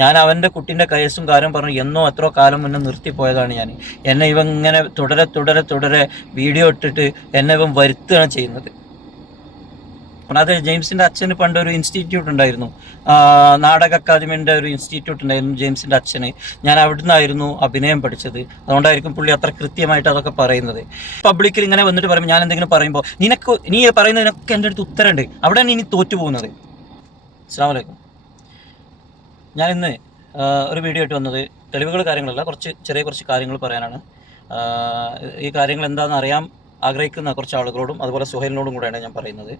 ഞാൻ അവൻ്റെ കുട്ടീൻ്റെ കേസും കാര്യം പറഞ്ഞു എന്നോ എത്രയോ കാലം മുന്നേ നിർത്തിപ്പോയതാണ് ഞാൻ. എന്നെ ഇവൻ ഇങ്ങനെ തുടരെ വീഡിയോ ഇട്ടിട്ട് എന്നെ ഇവൻ വരുത്തുകയാണ് ചെയ്യുന്നത്. അത് ജെയിംസിൻ്റെ അച്ഛന് പണ്ടൊരു ഇൻസ്റ്റിറ്റ്യൂട്ട് ഉണ്ടായിരുന്നു, നാടക അക്കാദമിൻ്റെ ഒരു ഇൻസ്റ്റിറ്റ്യൂട്ട് ഉണ്ടായിരുന്നു ജെയിംസിൻ്റെ അച്ഛന്. ഞാൻ അവിടുന്നായിരുന്നു അഭിനയം പഠിച്ചത്. അതുകൊണ്ടായിരിക്കും പുള്ളി അത്ര കൃത്യമായിട്ട് അതൊക്കെ പറയുന്നത്. പബ്ലിക്കിൽ ഇങ്ങനെ വന്നിട്ട് പറയുമ്പോൾ ഞാൻ എന്തെങ്കിലും പറയുമ്പോൾ നീ പറയുന്നതിനൊക്കെ എൻ്റെ അടുത്ത് ഉത്തരമുണ്ട്, അവിടെയാണ് ഇനി തോറ്റു പോകുന്നത്. അസ്സലാമു അലൈക്കും. ഞാൻ ഇന്ന് ഒരു വീഡിയോ ആയിട്ട് വന്നത് തെളിവുകൾ കാര്യങ്ങളല്ല, കുറച്ച് കാര്യങ്ങൾ പറയാനാണ്. ഈ കാര്യങ്ങൾ എന്താണെന്ന് അറിയാൻ ആഗ്രഹിക്കുന്ന കുറച്ച് ആളുകളോടും അതുപോലെ സുഹൈലിനോടും കൂടെയാണ് ഞാൻ പറയുന്നത്.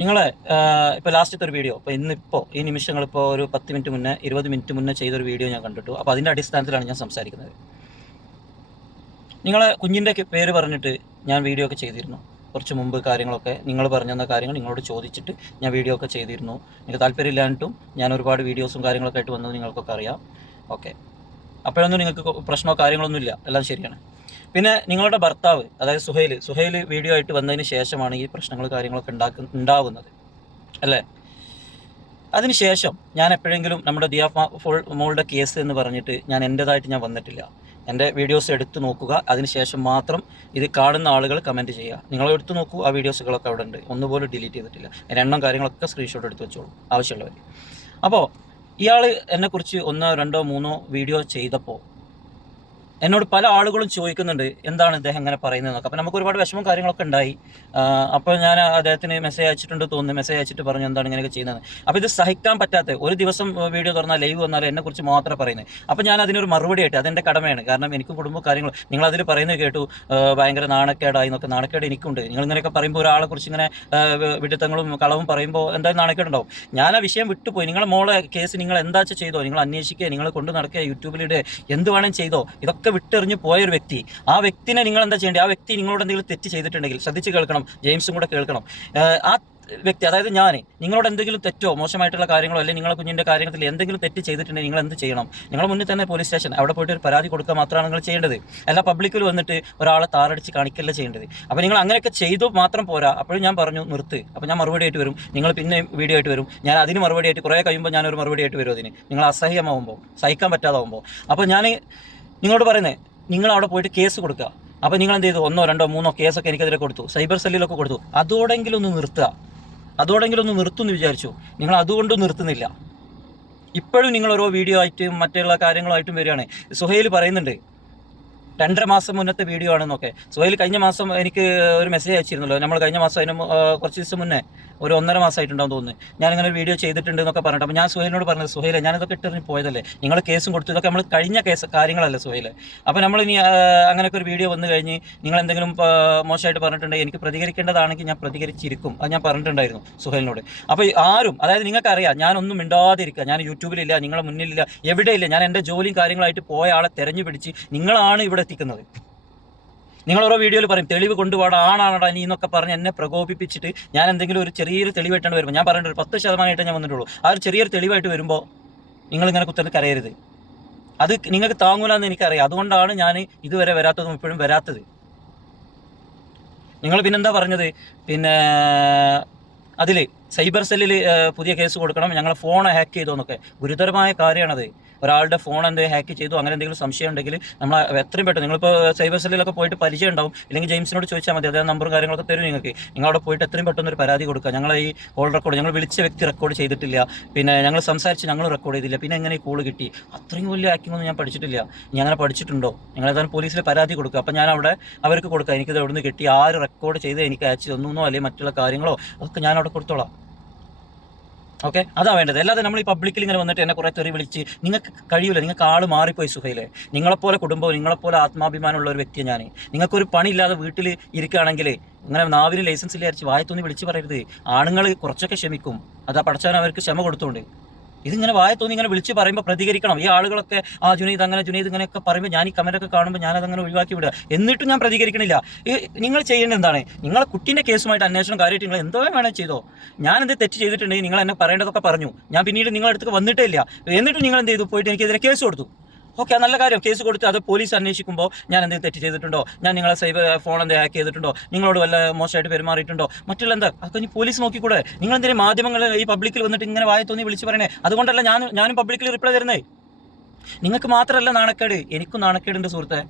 നിങ്ങളെ ഇപ്പോൾ ലാസ്റ്റത്തെ ഒരു വീഡിയോ ഇപ്പോൾ ഈ നിമിഷങ്ങളിപ്പോൾ ഒരു 10 മിനിറ്റ് മുന്നേ 20 മിനിറ്റ് മുന്നേ ചെയ്തൊരു വീഡിയോ ഞാൻ കണ്ടിട്ടു. അപ്പോൾ അതിൻ്റെ അടിസ്ഥാനത്തിലാണ് ഞാൻ സംസാരിക്കുന്നത്. നിങ്ങളെ കുഞ്ഞിൻ്റെ പേര് പറഞ്ഞിട്ട് ഞാൻ വീഡിയോ ഒക്കെ ചെയ്തിരുന്നു കുറച്ച് മുമ്പ്. കാര്യങ്ങളൊക്കെ നിങ്ങൾ പറഞ്ഞു തന്ന കാര്യങ്ങൾ നിങ്ങളോട് ചോദിച്ചിട്ട് ഞാൻ വീഡിയോ ഒക്കെ ചെയ്തിരുന്നു. എനിക്ക് താല്പര്യമില്ലാഞ്ഞിട്ടും ഞാൻ ഒരുപാട് വീഡിയോസും കാര്യങ്ങളൊക്കെ ആയിട്ട് വന്നത് നിങ്ങൾക്കൊക്കെ അറിയാം. ഓക്കെ, അപ്പോഴൊന്നും നിങ്ങൾക്ക് പ്രശ്നമോ കാര്യങ്ങളൊന്നും ഇല്ല, എല്ലാം ശരിയാണ്. പിന്നെ നിങ്ങളുടെ ഭർത്താവ്, അതായത് സുഹൈൽ വീഡിയോ ആയിട്ട് വന്നതിന് ശേഷമാണ് ഈ പ്രശ്നങ്ങൾ കാര്യങ്ങളൊക്കെ ഉണ്ടാവുന്നത് അല്ലേ? അതിനുശേഷം ഞാൻ എപ്പോഴെങ്കിലും നമ്മുടെ മോളുടെ കേസ് എന്ന് പറഞ്ഞിട്ട് ഞാൻ എൻ്റേതായിട്ട് ഞാൻ വന്നിട്ടില്ല. എൻ്റെ വീഡിയോസ് എടുത്തു നോക്കുക, അതിനുശേഷം മാത്രം ഇത് കാണുന്ന ആളുകൾ കമൻറ്റ് ചെയ്യുക. നിങ്ങൾ എടുത്തു നോക്കൂ, ആ വീഡിയോസുകളൊക്കെ അവിടെ ഉണ്ട്, ഒന്നുപോലും ഡിലീറ്റ് ചെയ്തിട്ടില്ല. എണ്ണം കാര്യങ്ങളൊക്കെ സ്ക്രീൻഷോട്ട് എടുത്ത് വെച്ചോളൂ ആവശ്യമുള്ളവർ. അപ്പോൾ ഇയാൾ എന്നെക്കുറിച്ച് 1, 2, 3 വീഡിയോ ചെയ്തപ്പോൾ എന്നോട് പല ആളുകളും ചോദിക്കുന്നുണ്ട് എന്താണ് ഇദ്ദേഹം ഇങ്ങനെ പറയുന്നതെന്നൊക്കെ. അപ്പോൾ നമുക്ക് ഒരുപാട് വിഷമവും കാര്യങ്ങളൊക്കെ ഉണ്ടായി. അപ്പോൾ ഞാൻ അദ്ദേഹത്തിന് മെസ്സേജ് അയച്ചിട്ടുണ്ട് തോന്നുന്നു. മെസ്സേജ് അയച്ചിട്ട് പറഞ്ഞു എന്താണ് ഇങ്ങനെയൊക്കെ ചെയ്യുന്നത്. അപ്പോൾ ഇത് സഹിക്കാൻ പറ്റാത്ത ഒരു ദിവസം വീഡിയോ തുറന്നാൽ ലൈവ് വന്നാലും എന്നെക്കുറിച്ച് മാത്രമേ പറയുന്നത്. അപ്പോൾ ഞാൻ അതിനൊരു മറുപടി ആയിട്ട് അതെൻ്റെ കടമയാണ്. കാരണം എനിക്കും കുടുംബ കാര്യങ്ങൾ നിങ്ങളതിൽ പറയുന്നത് കേട്ടു, ഭയങ്കര നാണക്കേടായി എന്നൊക്കെ. നാണക്കേട് എനിക്കുണ്ട്. നിങ്ങളിങ്ങനെയൊക്കെ പറയുമ്പോൾ ഒരാളെക്കുറിച്ച് ഇങ്ങനെ വിഡിത്തങ്ങളും കളവും പറയുമ്പോൾ എന്തായാലും നാണക്കേടുണ്ടാവും. ഞാൻ ആ വിഷയം വിട്ടുപോയി. നിങ്ങളെ മോളെ കേസ് നിങ്ങൾ എന്താ ചെയ്തോ, നിങ്ങൾ അന്വേഷിക്കുക, നിങ്ങൾ കൊണ്ടു നടക്കുക, യൂട്യൂബിലിടെ എന്ത് വേണം ചെയ്തോ. ഇതൊക്കെ വിട്ടെറിഞ്ഞ് പോയൊരു വ്യക്തി, ആ വ്യക്തിനെ നിങ്ങൾ എന്താ ചെയ്യേണ്ടത്? ആ വ്യക്തി നിങ്ങളോട് എന്തെങ്കിലും തെറ്റ് ചെയ്തിട്ടുണ്ടെങ്കിൽ ശ്രദ്ധിച്ച് കേൾക്കണം, ജെയിംസും കൂടെ കേൾക്കണം. ആ വ്യക്തി, അതായത് ഞാൻ നിങ്ങളോട് എന്തെങ്കിലും തെറ്റോ മോശമായിട്ടുള്ള കാര്യങ്ങളോ അല്ലെങ്കിൽ നിങ്ങളെ കുഞ്ഞിൻ്റെ കാര്യത്തിൽ എന്തെങ്കിലും തെറ്റ് ചെയ്തിട്ടുണ്ടെങ്കിൽ നിങ്ങൾ എന്ത് ചെയ്യണം? നിങ്ങൾ മുന്നിൽ തന്നെ പോലീസ് സ്റ്റേഷൻ അവിടെ പോയിട്ട് ഒരു പരാതി കൊടുക്കുക മാത്രമാണ് നിങ്ങൾ ചെയ്യേണ്ടത്. എല്ലാ പബ്ലിക്കിൽ വന്നിട്ട് ഒരാളെ താറടിച്ച് കാണിക്കല്ല ചെയ്യേണ്ടത്. അപ്പോൾ നിങ്ങൾ അങ്ങനെയൊക്കെ ചെയ്തു മാത്രം പോരാ. അപ്പോഴും ഞാൻ പറഞ്ഞു നിർത്ത്. അപ്പോൾ ഞാൻ മറുപടി ആയിട്ട് വരും, നിങ്ങൾ പിന്നെ വീഡിയോ ആയിട്ട് വരും. ഞാൻ അതിന് മറുപടി ആയിട്ട് കുറേ കഴിയുമ്പോൾ ഞാനൊരു മറുപടി ആയിട്ട് വരും. അതിന് നിങ്ങൾ അസഹ്യമാവുമ്പോൾ, സഹിക്കാൻ പറ്റാതാവുമ്പോൾ. അപ്പോൾ ഞാൻ നിങ്ങളോട് പറയുന്നത്, നിങ്ങൾ അവിടെ പോയിട്ട് കേസ് കൊടുക്കുക. അപ്പോൾ നിങ്ങൾ എന്ത് ചെയ്തു? 1, 2, 3 കേസൊക്കെ എനിക്കെതിരെ കൊടുത്തു, സൈബർ സെല്ലിലൊക്കെ കൊടുത്തു. അതോടെങ്കിലും ഒന്ന് നിർത്തുക, അതോടെങ്കിലും നിർത്തുമെന്ന് വിചാരിച്ചു. നിങ്ങൾ അതുകൊണ്ടും നിർത്തുന്നില്ല. ഇപ്പോഴും നിങ്ങൾ ഓരോ വീഡിയോ ആയിട്ടും മറ്റുള്ള കാര്യങ്ങളായിട്ടും വരികയാണ്. സുഹൈൽ പറയുന്നുണ്ട് 2.5 മാസം മുന്നത്തെ വീഡിയോ ആണെന്നൊക്കെ. സുഹൈൽ കഴിഞ്ഞ മാസം എനിക്ക് ഒരു മെസ്സേജ് അയച്ചിരുന്നല്ലോ. നമ്മൾ കഴിഞ്ഞ മാസം അതിന് കുറച്ച് ദിവസം മുന്നേ ഒരു 1.5 മാസമായിട്ടുണ്ടാവും തോന്നുന്നു, ഞാനിങ്ങനെ ഒരു വീഡിയോ ചെയ്തിട്ടുണ്ട് എന്നൊക്കെ പറഞ്ഞിട്ട്. അപ്പോൾ ഞാൻ സുഹൈലിനോട് പറഞ്ഞത്, സുഹൈലെ ഞാനിതൊക്കെ ഇട്ടെറിഞ്ഞ് പോയതല്ലേ, നിങ്ങൾ കേസും കൊടുത്തു, ഇതൊക്കെ നമ്മൾ കഴിഞ്ഞ കാര്യങ്ങളല്ലേ സുഹൈലെ. അപ്പോൾ നമ്മളിനി അങ്ങനെയൊക്കെ ഒരു വീഡിയോ വന്നു കഴിഞ്ഞ് നിങ്ങൾ എന്തെങ്കിലും മോശമായിട്ട് പറഞ്ഞിട്ടുണ്ടെങ്കിൽ എനിക്ക് പ്രതികരിക്കേണ്ടതാണെങ്കിൽ ഞാൻ പ്രതികരിച്ചിരിക്കും. അത് ഞാൻ പറഞ്ഞിട്ടുണ്ടായിരുന്നു സുഹൈലിനോട്. അപ്പോൾ ആരും, അതായത് നിങ്ങൾക്കറിയാം ഞാനൊന്നും മിണ്ടാതിരിക്കുക, ഞാൻ യൂട്യൂബിലില്ല, നിങ്ങളെ മുന്നിലില്ല, എവിടെയില്ല. ഞാൻ എൻ്റെ ജോലിയും കാര്യങ്ങളായിട്ട് പോയ ആളെ തെരഞ്ഞു പിടിച്ച് നിങ്ങളാണ് ഇവിടെ എത്തിക്കുന്നത്. നിങ്ങൾ ഓരോ വീഡിയോയിൽ പറയും തെളിവ് കൊണ്ടുപോടാ, ആണാണടാ നീ എന്നൊക്കെ പറഞ്ഞ് എന്നെ പ്രകോപിപ്പിച്ചിട്ട് ഞാൻ എന്തെങ്കിലും ഒരു ചെറിയൊരു തെളിവായിട്ടാണ് വരുമ്പോൾ ഞാൻ പറഞ്ഞിട്ട് 10% ഞാൻ വന്നിട്ടുള്ളൂ. ആ ഒരു ചെറിയൊരു തെളിവായിട്ട് വരുമ്പോൾ നിങ്ങളിങ്ങനെ കുത്തനെ കരയരുത്. അത് നിങ്ങൾക്ക് താങ്ങൂലെന്ന് എനിക്കറിയാം. അതുകൊണ്ടാണ് ഞാൻ ഇതുവരെ വരാത്തതും ഇപ്പോഴും വരാത്തത്. നിങ്ങൾ പിന്നെന്താ പറഞ്ഞത്? പിന്നെ അതിൽ സൈബർ സെല്ലിൽ പുതിയ കേസ് കൊടുക്കണം, ഞങ്ങളെ ഫോൺ ഹാക്ക് ചെയ്തോ എന്നൊക്കെ. ഗുരുതരമായ കാര്യമാണത്. ഒരാളുടെ ഫോൺ എന്തെങ്കിലും ഹാക്ക് ചെയ്തു, അങ്ങനെ എന്തെങ്കിലും സംശയം ഉണ്ടെങ്കിൽ നമ്മൾ എത്രയും പെട്ടെന്ന്, നിങ്ങളിപ്പോൾ സൈബർ സെല്ലിലൊക്കെ പോയിട്ട് പരിചയം ഉണ്ടാവും, ഇല്ലെങ്കിൽ ജെയിംസിനോട് ചോദിച്ചാൽ മതി, അദ്ദേഹം നമ്പറും കാര്യങ്ങളൊക്കെ തരും നിങ്ങൾക്ക്. നിങ്ങളവിടെ പോയിട്ട് എത്രയും പെട്ടെന്ന് ഒരു പരാതി കൊടുക്കുക. ഞങ്ങളെ ഈ കോൾ റെക്കോർഡ്, ഞങ്ങൾ വിളിച്ച വ്യക്തി റെക്കോർഡ് ചെയ്തിട്ടില്ല, പിന്നെ ഞങ്ങൾ സംസാരിച്ച് ഞങ്ങൾ റെക്കോർഡ് ചെയ്തില്ല, പിന്നെ എങ്ങനെ ഈ കോൾ കിട്ടി? അത്രയും വലിയ ഹാക്കിങ്ങൊന്നും ഞാൻ പഠിച്ചിട്ടില്ല. ഞാൻ അങ്ങനെ പഠിച്ചിട്ടുണ്ടോ? ഞങ്ങളേതായാലും പോലീസിൽ പരാതി കൊടുക്കുക. അപ്പോൾ ഞാൻ അവിടെ അവർക്ക് കൊടുക്കുക, എനിക്കിത് എവിടെ നിന്ന് കിട്ടി, ആര് റെക്കോർഡ് ചെയ്ത് എനിക്ക് അയച്ചു തന്നോ അല്ലെങ്കിൽ മറ്റുള്ള കാര്യങ്ങളോ അതൊക്കെ ഞാൻ അവിടെ കൊടുത്തോളാം. ഓക്കെ, അതാ വേണ്ടത്. അല്ലാതെ നമ്മൾ ഈ പബ്ലിക്കിൽ ഇങ്ങനെ വന്നിട്ട് എന്നെ കുറേ തെറി വിളിച്ച് നിങ്ങൾക്ക് കഴിയില്ല. നിങ്ങൾക്ക് ആൾ മാറിപ്പോയി സുഹൈലെ. നിങ്ങളെപ്പോലെ കുടുംബവും നിങ്ങളെപ്പോലെ ആത്മാഭിമാനമുള്ള ഒരു വ്യക്തിയാണ് ഞാൻ. നിങ്ങൾക്കൊരു പണിയില്ലാതെ വീട്ടിൽ ഇരിക്കുകയാണെങ്കിൽ ഇങ്ങനെ നാവിന് ലൈസൻസ് ഇല്ലായിരിച്ച് വായത്തൊന്ന് വിളിച്ച് പറയരുത്. ആണുങ്ങൾ കുറച്ചൊക്കെ ക്ഷമിക്കും, അതാ പഠിച്ചവൻ അവർക്ക് ക്ഷമ കൊടുത്തുകൊണ്ട്. ഇതിങ്ങനെ വായത്തോന്നി ഇങ്ങനെ വിളിച്ച് പറയുമ്പോൾ പ്രതികരിക്കണം. ഈ ആളുകളൊക്കെ ജുനൈദ് ഇങ്ങനെയൊക്കെ പറയുമ്പോൾ ഞാൻ ഈ കമൻറ്റൊക്കെ കാണുമ്പോൾ ഞാനതങ്ങനെ ഒഴിവാക്കി വിടുക. എന്നിട്ടും ഞാൻ പ്രതികരിക്കണില്ല. നിങ്ങൾ ചെയ്യേണ്ടത് എന്താണ്? നിങ്ങളെ കുട്ടീൻ്റെ കേസുമായിട്ട് അന്വേഷണം കാര്യമായിട്ട് നിങ്ങൾ എന്തോ വേണേൽ ചെയ്തോ. ഞാനെന്ത് തെറ്റ് ചെയ്തിട്ടുണ്ടെങ്കിൽ നിങ്ങൾ എന്നെ പറയേണ്ടതൊക്കെ പറഞ്ഞു. ഞാൻ പിന്നീട് നിങ്ങളുടെ അടുത്ത് വന്നിട്ടേ ഇല്ല. എന്നിട്ട് നിങ്ങൾ എന്ത് ചെയ്തു? പോയിട്ട് എനിക്കെതിരെ കേസ് കൊടുത്തു. ഓക്കെ, നല്ല കാര്യം. കേസ് കൊടുത്ത് അത് പോലീസ് അന്വേഷിക്കുമ്പോൾ ഞാൻ എന്തെങ്കിലും തെറ്റ് ചെയ്തിട്ടുണ്ടോ, ഞാൻ നിങ്ങളെ സൈബർ ഫോൺ എന്തെങ്കിലും ഹാക്ക് ചെയ്തിട്ടുണ്ടോ, നിങ്ങളോട് വല്ല മോശമായിട്ട് പെരുമാറിയിട്ടുണ്ടോ, മറ്റുള്ള എന്താ അതൊക്കെ ഇനി പോലീസ് നോക്കിക്കൂടെ? നിങ്ങൾ എന്തെങ്കിലും മാധ്യമങ്ങൾ ഈ പബ്ലിക്കിൽ വന്നിട്ട് ഇങ്ങനെ വായ തോന്നി വിളിച്ച് പറയണേ? അതുകൊണ്ടല്ല ഞാനും പബ്ലിക്കിൽ റിപ്ലൈ തരുന്നേ. നിങ്ങൾക്ക് മാത്രമല്ല നാണക്കേട്, എനിക്കും നാണക്കേടുണ്ട് സുഹൃത്തെ.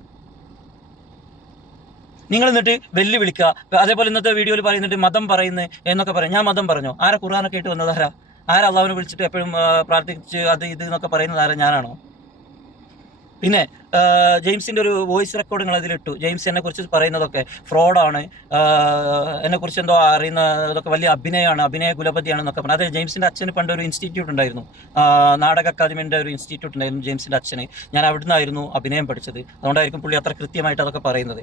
നിങ്ങൾ എന്നിട്ട് വെല്ലുവിളിക്കുക. അതേപോലെ ഇന്നത്തെ വീഡിയോയിൽ പറയുന്നുണ്ട് മതം പറയുന്നത് എന്നൊക്കെ പറയും. ഞാൻ മതം പറഞ്ഞോ? ആരാ ഖുർആനൊക്കെ ആയിട്ട് വന്നതാരാ? ആരാ അള്ളാഹുവിനെ വിളിച്ചിട്ട് എപ്പോഴും പ്രാർത്ഥിച്ച് അത് ഇത് എന്നൊക്കെ പറയുന്നത് ആരാ? ഞാനാണോ? പിന്നെ ജെയിംസിൻ്റെ ഒരു വോയിസ് റെക്കോർഡ് നിങ്ങൾ അതിലിട്ടു. ജെയിംസ് എന്നെക്കുറിച്ച് പറയുന്നതൊക്കെ ഫ്രോഡാണ്, എന്നെക്കുറിച്ച് എന്തോ അറിയുന്നതൊക്കെ വലിയ അഭിനയമാണ്, അഭിനയ കുലപതിയാണെന്നൊക്കെ പറഞ്ഞു. അതെ, ജെയിംസിൻ്റെ അച്ഛന് പണ്ട് ഒരു ഇൻസ്റ്റിറ്റ്യൂട്ട് ഉണ്ടായിരുന്നു, നാടക അക്കാദമിൻ്റെ ഒരു ഇൻസ്റ്റിറ്റ്യൂട്ട് ഉണ്ടായിരുന്നു ജെയിംസിൻ്റെ അച്ഛന്. ഞാൻ അവിടെ നിന്നായിരുന്നു അഭിനയം പഠിച്ചത്. അതുകൊണ്ടായിരിക്കും പുള്ളി അത്ര കൃത്യമായിട്ട് അതൊക്കെ പറയുന്നത്.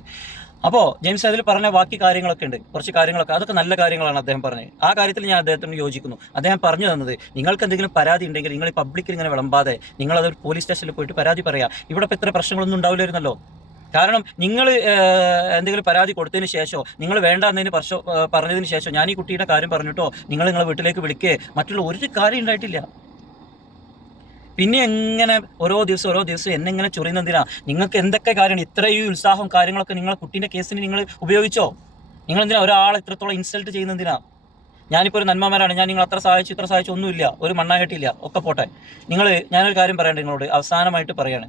അപ്പോൾ ജെയിംസ് അതിൽ പറഞ്ഞ ബാക്കി കാര്യങ്ങളൊക്കെ ഉണ്ട്, കുറച്ച് കാര്യങ്ങളൊക്കെ, അതൊക്കെ നല്ല കാര്യങ്ങളാണ് അദ്ദേഹം പറഞ്ഞത്. ആ കാര്യത്തിൽ ഞാൻ അദ്ദേഹത്തിന് യോജിക്കുന്നു. അദ്ദേഹം പറഞ്ഞു തന്നത്, നിങ്ങൾക്ക് എന്തെങ്കിലും പരാതി ഉണ്ടെങ്കിൽ നിങ്ങൾ ഈ പബ്ലിക്കിൽ ഇങ്ങനെ വിളമ്പാതെ നിങ്ങളത് പോലീസ് സ്റ്റേഷനിൽ പോയിട്ട് പരാതി പറയാം. ഇവിടെ ഇപ്പോൾ ഇത്ര പ്രശ്നങ്ങളൊന്നും ഉണ്ടാവില്ലായിരുന്നല്ലോ. കാരണം നിങ്ങൾ എന്തെങ്കിലും പരാതി കൊടുത്തതിന് ശേഷമോ നിങ്ങൾ വേണ്ട എന്നതിന് പറഞ്ഞതിന് ശേഷം ഞാൻ ഈ കുട്ടിയുടെ കാര്യം പറഞ്ഞിട്ടോ നിങ്ങളെ വീട്ടിലേക്ക് വിളിക്കുകയോ മറ്റുള്ള ഒരു കാര്യം ഉണ്ടായിട്ടില്ല. പിന്നെ എങ്ങനെ ഓരോ ദിവസം എന്നെങ്ങനെ ചൊറിയുന്നതിനാ? നിങ്ങൾക്ക് എന്തൊക്കെ കാര്യമാണ് ഇത്രയും ഉത്സാഹം കാര്യങ്ങളൊക്കെ നിങ്ങളെ കുട്ടീൻ്റെ കേസിന് നിങ്ങൾ ഉപയോഗിച്ചോ? നിങ്ങൾ എന്തിനാ ഒരാളെ ഇത്രത്തോളം ഇൻസൾട്ട് ചെയ്യുന്നതിനാ? ഞാനിപ്പോൾ ഒരു നന്മമാരാണ്, ഞാൻ നിങ്ങൾ അത്ര സഹായിച്ചു ഇത്ര സഹായിച്ചു ഒന്നുമില്ല, ഒരു മണ്ണാകട്ടില്ല, ഒക്കെ പോട്ടെ. ഞാനൊരു കാര്യം പറയണ്ട നിങ്ങളോട്, അവസാനമായിട്ട് പറയാണ്.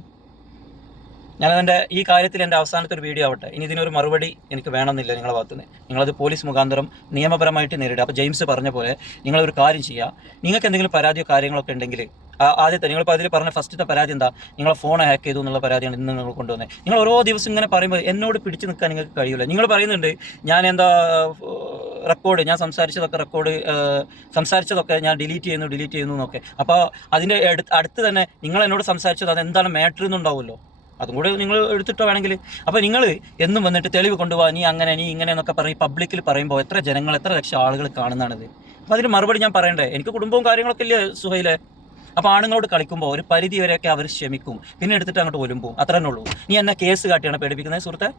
ഞാനതിൻ്റെ ഈ കാര്യത്തിൽ എൻ്റെ അവസാനത്തെ ഒരു വീഡിയോ ആവട്ടെ. ഇനി ഇതിനൊരു മറുപടി എനിക്ക് വേണമെന്നില്ല നിങ്ങളുടെ ഭാഗത്തുനിന്ന്. നിങ്ങളത് പോലീസ് മുഖാന്തരം നിയമപരമായിട്ട് നേരിടുക. അപ്പോൾ ജെയിംസ് പറഞ്ഞ പോലെ നിങ്ങളൊരു കാര്യം ചെയ്യുക. നിങ്ങൾക്ക് എന്തെങ്കിലും പരാതിയോ കാര്യങ്ങളൊക്കെ ഉണ്ടെങ്കിൽ ആദ്യത്തെ നിങ്ങളിപ്പോൾ അതിൽ പറഞ്ഞ ഫസ്റ്റത്തെ പരാതി എന്താ? നിങ്ങളെ ഫോൺ ഹാക്ക് ചെയ്തു എന്നുള്ള പരാതിയാണ് ഇന്ന് നിങ്ങൾ കൊണ്ടുവന്നത്. നിങ്ങൾ ഓരോ ദിവസം ഇങ്ങനെ പറയുമ്പോൾ എന്നോട് പിടിച്ച് നിൽക്കാൻ നിങ്ങൾക്ക് കഴിയില്ല. നിങ്ങൾ പറയുന്നുണ്ട് ഞാൻ എന്താ റെക്കോർഡ്, ഞാൻ സംസാരിച്ചതൊക്കെ ഞാൻ ഡിലീറ്റ് ചെയ്യുന്നു എന്നൊക്കെ. അപ്പോൾ അതിൻ്റെ അടുത്ത് തന്നെ നിങ്ങൾ എന്നോട് സംസാരിച്ചത് അതെന്താണ് മാറ്റർ എന്നുണ്ടാവുമല്ലോ, അതും കൂടെ നിങ്ങൾ എടുത്തിട്ടോ വേണമെങ്കിൽ. അപ്പോൾ നിങ്ങൾ എന്നും വന്നിട്ട് തെളിവ് കൊണ്ടുപോകാൻ നീ ഇങ്ങനെ എന്നൊക്കെ പറഞ്ഞ് പബ്ലിക്കിൽ പറയുമ്പോൾ എത്ര ലക്ഷം ആളുകൾ കാണുന്നതാണിത്. അപ്പോൾ അതിന് മറുപടി ഞാൻ പറയണ്ടേ? എനിക്ക് കുടുംബവും കാര്യങ്ങളൊക്കെ ഇല്ലേ സുഹൈലെ? അപ്പോൾ ആണുങ്ങളോട് കളിക്കുമ്പോൾ ഒരു പരിധി വരെയൊക്കെ അവർ ക്ഷമിക്കും, പിന്നെ എടുത്തിട്ട് അങ്ങോട്ട് ഒലുമ്പും. അത്ര തന്നെ ഉള്ളൂ. നീ എന്നെ കേസ് കാട്ടിയാണ് പേടിപ്പിക്കുന്നത് സുഹൃത്തെ,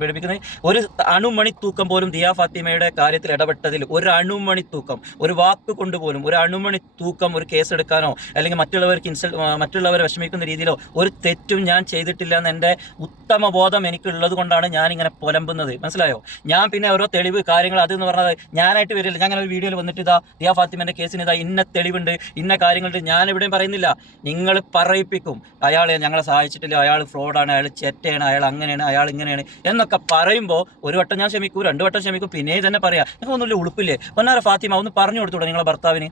പേടിപ്പിക്കുന്നത്. ഒരു അണുമണി തൂക്കം പോലും ദിയ ഫാത്തിമയുടെ കാര്യത്തിൽ ഇടപെട്ടതിൽ ഒരു അണുമണി തൂക്കം, ഒരു വാക്ക് കൊണ്ടുപോലും ഒരു അണുമണി തൂക്കം ഒരു കേസ് എടുക്കാനോ അല്ലെങ്കിൽ മറ്റുള്ളവരെ വിഷമിക്കുന്ന രീതിയിലോ ഒരു തെറ്റും ഞാൻ ചെയ്തിട്ടില്ല എന്ന് എൻ്റെ ഉത്തമ ബോധം എനിക്കുള്ളത് കൊണ്ടാണ് ഞാനിങ്ങനെ പുലമ്പുന്നത്. മനസ്സിലായോ? ഞാൻ പിന്നെ ഓരോ തെളിവ് കാര്യങ്ങൾ അതെന്ന് പറഞ്ഞത് ഞാനായിട്ട് വരില്ല. ഞാൻ അങ്ങനെ ഒരു വീഡിയോയിൽ വന്നിട്ട് ഇതാ ദിയ ഫാത്തിമൻ്റെ കേസിന് ഇതാ ഇന്ന തെളിവുണ്ട്, ഇന്ന കാര്യങ്ങളുണ്ട്, ഞാൻ എവിടെയും പറയുന്നില്ല. നിങ്ങൾ പറയിപ്പിക്കും, അയാളെ ഞങ്ങളെ സഹായിച്ചിട്ടില്ല, അയാൾ ഫ്രോഡാണ്, അയാൾ ചെറ്റയാണ്, അയാൾ അങ്ങനെയാണ്, അയാൾ ഇങ്ങനെയാണ് എന്നൊക്കെ പറയുമ്പോൾ ഒരു വട്ടം ഞാൻ ക്ഷമിക്കും, 2 വട്ടം ക്ഷമിക്കും, പിന്നെ തന്നെ പറയാം. നിങ്ങൾക്ക് ഒന്നുമില്ല, ഉളുപ്പില്ലേ? പൊന്നാര ഫാത്തിമ ഒന്ന് പറഞ്ഞു കൊടുത്തൂടെ നിങ്ങളെ ഭർത്താവിന്?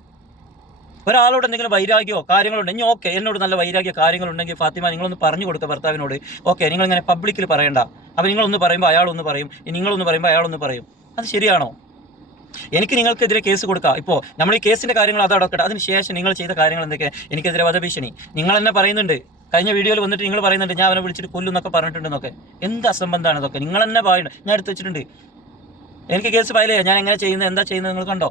ഒരാളോട് എന്തെങ്കിലും വൈരാഗ്യമോ കാര്യങ്ങളുണ്ടെങ്കിൽ ഓക്കെ, എന്നോട് നല്ല വൈരാഗ്യ കാര്യങ്ങളുണ്ടെങ്കിൽ ഫാത്തിമ നിങ്ങളൊന്ന് പറഞ്ഞു കൊടുക്കുക ഭർത്താവിനോട്. ഓക്കെ, നിങ്ങളിങ്ങനെ പബ്ലിക്കിൽ പറയണ്ട. അപ്പോൾ നിങ്ങളൊന്ന് പറയുമ്പോൾ അയാളൊന്ന് പറയും, നിങ്ങളൊന്ന് പറയുമ്പോൾ അയാളൊന്ന് പറയും. അത് ശരിയാണോ? എനിക്ക് നിങ്ങൾക്കെതിരെ കേസ് കൊടുക്കാം. ഇപ്പോൾ നമ്മൾ ഈ കേസിൻ്റെ കാര്യങ്ങൾ അതടക്കട്ടെ, അതിന് ശേഷം നിങ്ങൾ ചെയ്ത കാര്യങ്ങൾ എന്തൊക്കെ? എനിക്കെതിരെ വധഭീഷണി നിങ്ങൾ തന്നെ പറയുന്നുണ്ട്. കഴിഞ്ഞ വീഡിയോയിൽ വന്നിട്ട് നിങ്ങൾ പറയുന്നുണ്ട് ഞാൻ അവനെ വിളിച്ചിട്ട് കൊല്ലുന്നൊക്കെ പറഞ്ഞിട്ടുണ്ടെന്നൊക്കെ. എന്ത് അസംബന്ധമാണ് ഇതൊക്കെ? നിങ്ങൾ തന്നെ പറയുന്നത്. ഞാൻ എടുത്ത് വെച്ചിട്ടുണ്ട്. എനിക്ക് കേസ് ഫയൽ ചെയ്യാം. ഞാൻ എങ്ങനെ ചെയ്യുന്നത്, എന്താ ചെയ്യുന്നത് നിങ്ങൾ കണ്ടോ?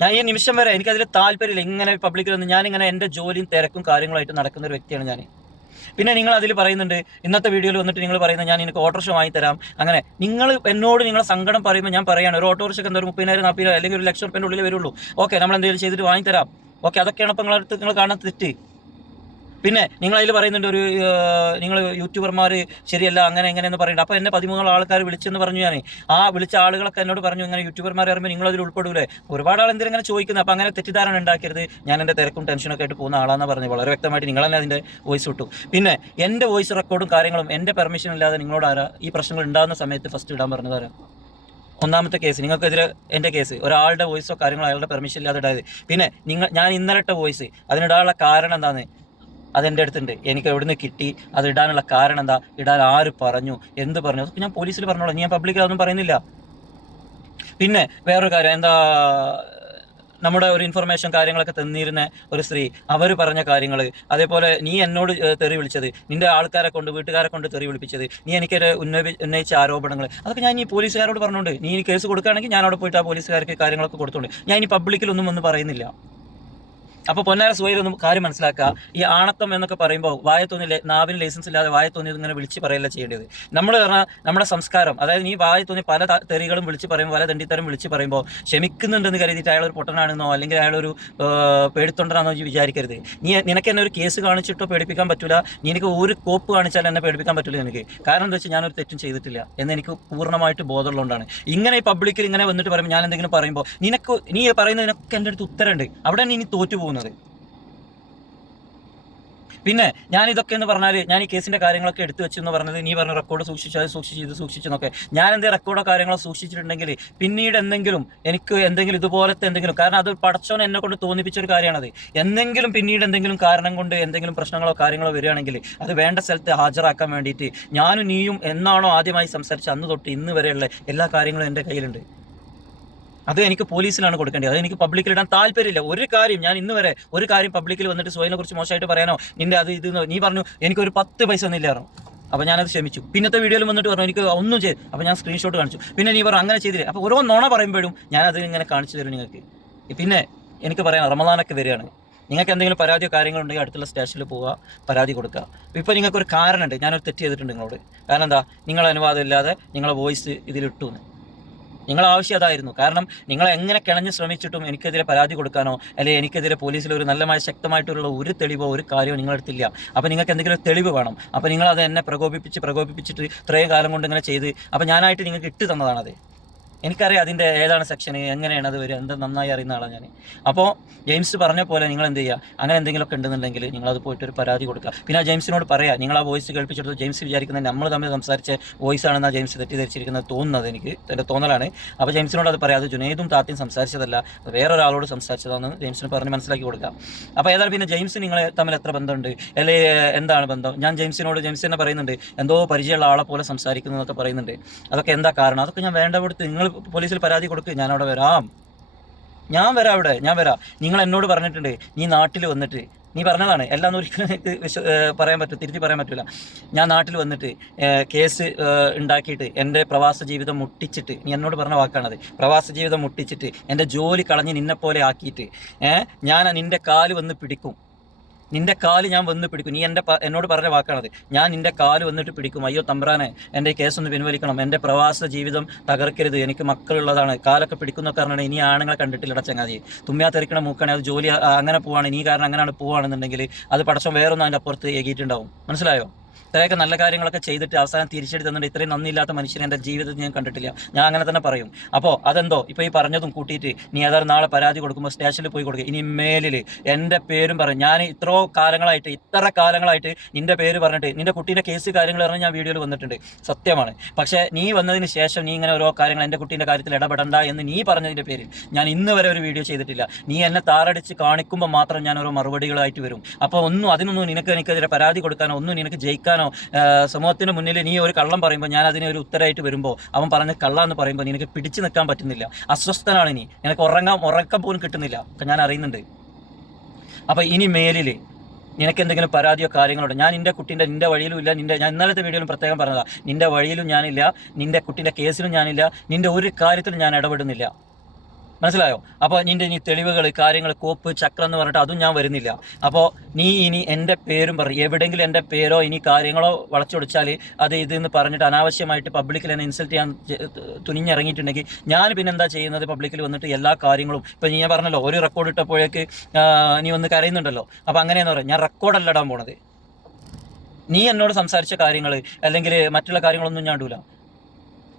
ഞാൻ ഈ നിമിഷം വരെ എനിക്കതിൽ താല്പര്യമില്ല. ഇങ്ങനെ പബ്ലിക്കിൽ വന്ന് ഞാനിങ്ങനെ എൻ്റെ ജോലിയും തിരക്കും കാര്യങ്ങളായിട്ട് നടക്കുന്ന ഒരു വ്യക്തിയാണ് ഞാൻ. പിന്നെ നിങ്ങൾ അതിൽ പറയുന്നുണ്ട്, ഇന്നത്തെ വീഡിയോയിൽ വന്നിട്ട് നിങ്ങൾ പറയുന്നത് ഞാൻ എനിക്ക് ഓട്ടോറിക്ഷ വാങ്ങിത്തരാം. അങ്ങനെ നിങ്ങൾ എന്നോട് നിങ്ങളെ സങ്കടം പറയുമ്പോൾ ഞാൻ പറയാണ് ഒരു ഓട്ടോറിക്ഷയ്ക്ക് എന്താ 30,000 40,000 അല്ലെങ്കിൽ 1 ലക്ഷം റുപ്യേൻ്റെ ഉള്ളിൽ വരുള്ളൂ. ഓക്കെ, നമ്മൾ എന്തെങ്കിലും ചെയ്തിട്ട് വാങ്ങിത്തരാം. ഓക്കെ, അതൊക്കെയാണ് അപ്പോൾ നിങ്ങളടുത്ത് നിങ്ങൾ കാണാൻ തെറ്റ്. പിന്നെ നിങ്ങളതിൽ പറയുന്നുണ്ട് നിങ്ങൾ യൂട്യൂബർമാർ ശരിയല്ല അങ്ങനെ എങ്ങനെയെന്ന് പറയുന്നുണ്ട്. അപ്പോൾ എന്നെ 13 ആൾക്കാർ വിളിച്ചെന്ന് പറഞ്ഞു. ഞാൻ ആ വിളിച്ച ആളുകളൊക്കെ എന്നോട് പറഞ്ഞു ഇങ്ങനെ യൂട്യൂബർമാർ പറയുമ്പോൾ നിങ്ങളതിൽ ഉൾപ്പെടൂലേ? ഒരുപാട് ആൾ എന്തിനെങ്ങനെ ചോദിക്കുന്നത്. അപ്പോൾ അങ്ങനെ തെറ്റിദ്ധാരണ ഉണ്ടാക്കരുത്. ഞാൻ എൻ്റെ തിരക്കും ടെൻഷനൊക്കെ ആയിട്ട് പോകുന്ന ആളാണെന്ന് പറഞ്ഞു. വളരെ വ്യക്തമായിട്ട് നിങ്ങൾ തന്നെ അതിൻ്റെ വോയിസ് ഇട്ടു. പിന്നെ എൻ്റെ വോയിസ് റെക്കോർഡും കാര്യങ്ങളും എൻ്റെ പെർമിഷൻ ഇല്ലാതെ നിങ്ങളോട് ആരാ ഈ പ്രശ്നങ്ങൾ ഉണ്ടാകുന്ന സമയത്ത് ഫസ്റ്റ് ഇടാൻ പറഞ്ഞതാരാ? ഒന്നാമത്തെ കേസ് നിങ്ങൾക്കെതിരെ എൻ്റെ കേസ് ഒരാളുടെ വോയിസോ കാര്യങ്ങളോ അയാളുടെ പെർമിഷൻ ഇല്ലാതെ ഇടായത്. പിന്നെ ഞാൻ ഇന്നലെ ഇട്ട വോയിസ് അതിനിടാനുള്ള കാരണം എന്താണെന്ന് അതെൻ്റെ അടുത്തുണ്ട്. എനിക്ക് എവിടുന്ന് കിട്ടി, അത് ഇടാനുള്ള കാരണം എന്താ, ഇടാൻ ആര് പറഞ്ഞു, എന്ത് പറഞ്ഞു, അതൊക്കെ ഞാൻ പോലീസിൽ പറഞ്ഞോളാം. ഞാൻ പബ്ലിക്കിൽ അതൊന്നും പറയുന്നില്ല. പിന്നെ വേറൊരു കാര്യം എന്താ, നമ്മുടെ ഒരു ഇൻഫർമേഷൻ കാര്യങ്ങളൊക്കെ തന്നിരുന്ന ഒരു സ്ത്രീ അവർ പറഞ്ഞ കാര്യങ്ങൾ, അതേപോലെ നീ എന്നോട് തെറി വിളിച്ചത്, നിൻ്റെ ആൾക്കാരെ കൊണ്ട് വീട്ടുകാരെ കൊണ്ട് തെറി വിളിപ്പിച്ചത്, നീ എനിക്കൊരു ഉന്നയിച്ച ആരോപണങ്ങൾ, അതൊക്കെ ഞാൻ ഈ പോലീസുകാരോട് പറഞ്ഞുകൊണ്ട് നീ ഇനി കേസ് കൊടുക്കുകയാണെങ്കിൽ ഞാൻ അവിടെ പോയിട്ട് ആ പോലീസുകാർക്ക് കാര്യങ്ങളൊക്കെ കൊടുത്തുകൊണ്ട് ഞാൻ ഇനി പബ്ലിക്കിലൊന്നും ഒന്നും പറയുന്നില്ല. അപ്പോൾ പൊന്നാര സുഹൈലൊന്നും കാര്യം മനസ്സിലാക്കുക. ഈ ആണത്തം എന്നൊക്കെ പറയുമ്പോൾ വായത്തോന്നി നാവിന് ലൈസൻസ് ഇല്ലാതെ വായത്തോന്നി ഇങ്ങനെ വിളിച്ച് പറയല്ല ചെയ്യേണ്ടത്. നമ്മൾ പറഞ്ഞാൽ നമ്മുടെ സംസ്കാരം, അതായത് ഈ വായത്തോന്നി പല തെറികളും വിളിച്ച് പറയുമ്പോൾ, പല ദണ്ഡിത്തരം വിളിച്ച് പറയുമ്പോൾ ക്ഷമിക്കുന്നുണ്ടെന്ന് കരുതിയിട്ട് അയാൾ ഒരു പൊട്ടനാണെന്നോ അല്ലെങ്കിൽ അയാളൊരു പേടിത്തൊണ്ടനാണെന്നോ വിചാരിക്കരുത്. നിനക്ക് എന്നെ ഒരു കേസ് കാണിച്ചിട്ടോ പേടിപ്പിക്കാൻ പറ്റില്ല, നിനക്ക് ഒരു കോപ്പ് കാണിച്ചാൽ എന്നെ പേടിപ്പിക്കാൻ പറ്റില്ല എനിക്ക്. കാരണം എന്താ വെച്ചാൽ ഞാനൊരു തെറ്റും ചെയ്തിട്ടില്ല എന്ന് എനിക്ക് പൂർണ്ണമായിട്ട് ബോധമുള്ളതുകൊണ്ടാണ്. ഇങ്ങനെ ഈ പബ്ലിക്കിൽ ഇങ്ങനെ വന്നിട്ട് പറയുമ്പോൾ, ഞാൻ എന്തെങ്കിലും പറയുമ്പോൾ നീ പറയുന്നതിനൊക്കെ എൻ്റെ അടുത്ത് ഉത്തരമുണ്ട്, അവിടെ നീ തോറ്റു പോകുന്നത്. പിന്നെ ഞാൻ ഇതൊക്കെ എന്ന് പറഞ്ഞാൽ, ഞാൻ ഈ കേസിൻ്റെ കാര്യങ്ങളൊക്കെ എടുത്തു വെച്ചെന്ന് പറഞ്ഞത്, നീ പറഞ്ഞ റെക്കോർഡ് സൂക്ഷിച്ചെന്നൊക്കെ, ഞാൻ എന്തെങ്കിലും റെക്കോർഡോ കാര്യങ്ങളോ സൂക്ഷിച്ചിട്ടുണ്ടെങ്കിൽ പിന്നീട് എനിക്ക് എന്തെങ്കിലും ഇതുപോലത്തെ എന്തെങ്കിലും, കാരണം അത് പടച്ചോൻ എന്നെ കൊണ്ട് തോന്നിപ്പിച്ചൊരു കാര്യമാണത്. പിന്നീട് എന്തെങ്കിലും കാരണം കൊണ്ട് എന്തെങ്കിലും പ്രശ്നങ്ങളോ കാര്യങ്ങളോ വരികയാണെങ്കിൽ അത് വേണ്ട സ്ഥലത്ത് ഹാജരാക്കാൻ വേണ്ടിയിട്ട് ഞാനും നീയും എന്നാണോ ആദ്യമായി സംസാരിച്ച് അന്ന് തൊട്ട് ഇന്ന് വരെയുള്ള എല്ലാ കാര്യങ്ങളും എൻ്റെ കയ്യിലുണ്ട്. അത് എനിക്ക് പോലീസിലാണ് കൊടുക്കേണ്ടത്. അത് എനിക്ക് പബ്ലിക്കിൽ ഇടാൻ താല്പര്യമില്ല. ഒരു കാര്യം ഞാൻ ഇന്ന് വരെ ഒരു കാര്യം പബ്ലിക്കിൽ വന്നിട്ട് സുഹൈലിനെ കുറിച്ച് മോശമായിട്ട് പറയാനോ നിന്റെ അത് ഇത് നീ പറഞ്ഞു എനിക്കൊരു 10 പൈസ ഒന്നുമില്ലായിരുന്നു. അപ്പോൾ ഞാനത് ക്ഷമിച്ചു. പിന്നത്തെ വീഡിയോയിൽ വന്നിട്ട് പറഞ്ഞു എനിക്ക് ഒന്നും ചെയ്ത്, അപ്പോൾ ഞാൻ സ്ക്രീൻഷോട്ട് കാണിച്ചു. പിന്നെ നീ പറഞ്ഞു അങ്ങനെ ചെയ്തില്ലേ. അപ്പോൾ ഓരോ നുണ പറയുമ്പോഴും ഞാനത് ഇങ്ങനെ കാണിച്ചു തരും നിങ്ങൾക്ക്. പിന്നെ എനിക്ക് പറയാം, റമദാനൊക്കെ വരികയാണ്. നിങ്ങൾക്ക് എന്തെങ്കിലും പരാതിയോ കാര്യങ്ങളുണ്ടെങ്കിൽ അടുത്തുള്ള സ്റ്റേഷനിൽ പോവുക, പരാതി കൊടുക്കുക. ഇപ്പോൾ നിങ്ങൾക്കൊരു കാരണമുണ്ട്, ഞാനൊരു തെറ്റ് ചെയ്തിട്ടുണ്ട് നിങ്ങളോട്. കാരണം എന്താ, നിങ്ങളെ അനുവാദം ഇല്ലാതെ നിങ്ങളെ വോയിസ് ഇതിലിട്ടു. നിങ്ങളെ ആവശ്യം അതായിരുന്നു. കാരണം നിങ്ങൾ എങ്ങനെ കിണഞ്ഞ് ശ്രമിച്ചിട്ടും എനിക്കെതിരെ പരാതി കൊടുക്കാനോ അല്ലെങ്കിൽ എനിക്കെതിരെ പോലീസിൽ ഒരു നല്ലമായ ശക്തമായിട്ടുള്ള ഒരു തെളിവോ ഒരു കാര്യമോ നിങ്ങളെടുത്തില്ല. അപ്പോൾ നിങ്ങൾക്ക് എന്തെങ്കിലും തെളിവ് വേണം. അപ്പോൾ നിങ്ങളത് എന്നെ പ്രകോപിപ്പിച്ചിട്ട് ഇത്രയും കാലം കൊണ്ട് ഇങ്ങനെ ചെയ്ത്, അപ്പോൾ ഞാനായിട്ട് നിങ്ങൾക്ക് ഇട്ട് തന്നതാണത്. എനിക്കറിയാം അതിൻ്റെ ഏതാണ് സെക്ഷൻ, എങ്ങനെയാണ് അത് വരിക, എന്താ നന്നായി അറിയുന്ന ആളാണ് ഞാൻ. അപ്പോൾ ജെയിംസ് പറഞ്ഞ പോലെ നിങ്ങൾ എന്ത് ചെയ്യുക, അങ്ങനെ എന്തെങ്കിലുമൊക്കെ ഉണ്ടെന്നുണ്ടെങ്കിൽ നിങ്ങളത് പോയിട്ട് ഒരു പരാതി കൊടുക്കുക. പിന്നെ ആ ജെയിംസിനോട് പറയാം, നിങ്ങൾ ആ വോയിസ് കേൾപ്പിച്ചെടുത്ത് ജെയിംസ് വിചാരിക്കുന്നത് നമ്മൾ തമ്മിൽ സംസാരിച്ച വോയിസ് ആണെന്ന് ജെയിംസ് തെറ്റിദ്ധരിച്ചിരിക്കുന്നത് തോന്നുന്നത്, എൻ്റെ തോന്നലാണ്. അപ്പോൾ ജെയിംസിനോട് അത് പറയാം, അത് ജുനൈദും താത്തയും സംസാരിച്ചതല്ല, വേറൊരാളോട് സംസാരിച്ചതാണെന്ന് ജെയിംസിന് പറഞ്ഞ് മനസ്സിലാക്കി കൊടുക്കുക. അപ്പോൾ ഏതായാലും പിന്നെ ജെയിംസ് നിങ്ങൾ തമ്മിൽ എത്ര ബന്ധമുണ്ട്, അല്ലെങ്കിൽ എന്താണ് ബന്ധം, ഞാൻ ജെയിംസ് തന്നെ പറയുന്നുണ്ട് എന്തോ പരിചയമുള്ള ആളെ പോലെ സംസാരിക്കുന്നു എന്നൊക്കെ പറയുന്നുണ്ട്. അതൊക്കെ എന്താ കാരണം, അതൊക്കെ ഞാൻ വേണ്ടപ്പെടുത്ത് നിങ്ങൾ പോലീസിൽ പരാതി കൊടുക്കുക, ഞാനവിടെ വരാം. ഞാൻ വരാം. നിങ്ങൾ എന്നോട് പറഞ്ഞിട്ടുണ്ട് നീ നാട്ടിൽ വന്നിട്ട്, നീ പറഞ്ഞതാണ് എല്ലാം ഒരിക്കലും തിരുത്തി പറയാൻ പറ്റില്ല. ഞാൻ നാട്ടിൽ വന്നിട്ട് കേസ് ഉണ്ടാക്കിയിട്ട് എൻ്റെ പ്രവാസ ജീവിതം മുട്ടിച്ചിട്ട്, നീ എന്നോട് പറഞ്ഞ വാക്കാണത്, പ്രവാസ ജീവിതം മുട്ടിച്ചിട്ട് എൻ്റെ ജോലി കളഞ്ഞ് നിന്നെപ്പോലെ ആക്കിയിട്ട് ഞാൻ നിൻ്റെ കാല് വന്ന് പിടിക്കും, നിന്റെ കാല് ഞാൻ വന്ന് പിടിക്കും. നീ എന്നോട് പറഞ്ഞ വാക്കാണത്. ഞാൻ നിന്റെ കാല് വന്നിട്ട് പിടിക്കും. അയ്യോ തമ്പ്രാനെ, എൻ്റെ കേസൊന്ന് പിൻവലിക്കണം, എൻ്റെ പ്രവാസ ജീവിതം തകർക്കരുത്, എനിക്ക് മക്കളുള്ളതാണ്, കാലൊക്കെ പിടിക്കുന്ന കാരണമാണ്. ഇനി ആണുങ്ങളെ കണ്ടിട്ടില്ലട ചങ്ങാതി, തുമ്മിയാ തെറിക്കണ മൂക്കാണ്, അത് ജോലി അങ്ങനെ പോവാണ്, നീ കാരണം അങ്ങനെയാണ് പോവാണെന്നുണ്ടെങ്കിൽ അത് പടച്ചോൻ വേറൊന്നും അതിൻ്റെ അപ്പുറത്ത് ഏകിയിട്ടുണ്ടാവും. മനസ്സിലായോ? ഇത്രയൊക്കെ നല്ല കാര്യങ്ങളൊക്കെ ചെയ്തിട്ട് അവസാനം തിരിച്ചടി തന്നിട്ട് ഇത്രയും നന്ദിയില്ലാത്ത മനുഷ്യനെ എൻ്റെ ജീവിതത്തിൽ ഞാൻ കണ്ടിട്ടില്ല. ഞാൻ അങ്ങനെ തന്നെ പറയും. അപ്പോൾ അതെന്തോ ഇപ്പോൾ ഈ പറഞ്ഞതും കൂട്ടിയിട്ട് നീ ഏതായാലും നാളെ പരാതി കൊടുക്കുമ്പോൾ സ്റ്റേഷനിൽ പോയി കൊടുക്കുക. ഇനി മേലിൽ എൻ്റെ പേരും പറയും. ഞാൻ ഇത്ര കാലങ്ങളായിട്ട് നിൻ്റെ പേര് പറഞ്ഞിട്ട് നിൻ്റെ കുട്ടീൻ്റെ കേസ് കാര്യങ്ങൾ പറഞ്ഞ് ഞാൻ വീഡിയോയിൽ വന്നിട്ടുണ്ട്, സത്യമാണ്. പക്ഷേ നീ വന്നതിന് ശേഷം നീ ഇങ്ങനെ ഓരോ കാര്യങ്ങൾ എൻ്റെ കുട്ടീൻ്റെ കാര്യത്തിൽ ഇടപെടണ്ട എന്ന് നീ പറഞ്ഞതിൻ്റെ പേരിൽ ഞാൻ ഇന്ന് വരെ ഒരു വീഡിയോ ചെയ്തിട്ടില്ല. നീ എന്നെ താറടിച്ച് കാണിക്കുമ്പോൾ മാത്രം ഞാൻ ഓരോ മറുപടികളായിട്ട് വരും. അപ്പോൾ അതിനൊന്നും എനിക്കെതിരെ പരാതി കൊടുക്കാനോ ഒന്നും നിനക്ക് ജയിക്കാനോ സമൂഹത്തിന് മുന്നിൽ നീ ഒരു കള്ളം പറയുമ്പോൾ ഞാൻ അതിനെ ഒരു ഉത്തരമായിട്ട് വരുമ്പോൾ അവൻ പറഞ്ഞ കള്ളാന്ന് പറയുമ്പോൾ നിനക്ക് പിടിച്ചു നിൽക്കാൻ പറ്റുന്നില്ല, അസ്വസ്ഥനാണ് നീ, നിനക്ക് ഉറക്കം പോലും കിട്ടുന്നില്ല, ഒക്കെ ഞാൻ അറിയുന്നുണ്ട്. അപ്പോൾ ഇനി മേലിൽ നിനക്ക് എന്തെങ്കിലും പരാതിയോ കാര്യങ്ങളോ, ഞാൻ നിൻ്റെ വഴിയിലും ഇല്ല, ഞാൻ ഇന്നലത്തെ വീഡിയോയിലും പ്രത്യേകം പറഞ്ഞതാണ്, നിൻ്റെ വഴിയിലും ഞാനില്ല, നിൻ്റെ കുട്ടീൻ്റെ കേസിലും ഞാനില്ല, നിൻ്റെ ഒരു കാര്യത്തിലും ഞാൻ ഇടപെടുന്നില്ല. മനസ്സിലായോ? അപ്പോൾ നീ തെളിവുകൾ കാര്യങ്ങൾ കോപ്പ് ചക്രം എന്ന് പറഞ്ഞിട്ട് അതും ഞാൻ വരുന്നില്ല. അപ്പോൾ നീ ഇനി എൻ്റെ പേരും പറയും, എവിടെയെങ്കിലും എൻ്റെ പേരോ ഇനി കാര്യങ്ങളോ വളച്ചൊടിച്ചാൽ അത് ഇതെന്ന് പറഞ്ഞിട്ട് അനാവശ്യമായിട്ട് പബ്ലിക്കിൽ എന്നെ ഇൻസൾട്ട് ചെയ്യാൻ തുനിഞ്ഞിറങ്ങിയിട്ടുണ്ടെങ്കിൽ ഞാൻ പിന്നെ എന്താ ചെയ്യുന്നത്, പബ്ലിക്കിൽ വന്നിട്ട് എല്ലാ കാര്യങ്ങളും ഇപ്പോൾ നീ പറഞ്ഞല്ലോ ഒരു റെക്കോർഡ് ഇട്ടപ്പോഴേക്ക് നീ വന്ന് കരയുന്നുണ്ടല്ലോ. അപ്പോൾ അങ്ങനെയെന്ന് പറയാം, ഞാൻ റെക്കോർഡല്ല ഇടാൻ പോണത്. നീ എന്നോട് സംസാരിച്ച കാര്യങ്ങൾ അല്ലെങ്കിൽ മറ്റുള്ള കാര്യങ്ങളൊന്നും ഞാൻ ഇടൂല.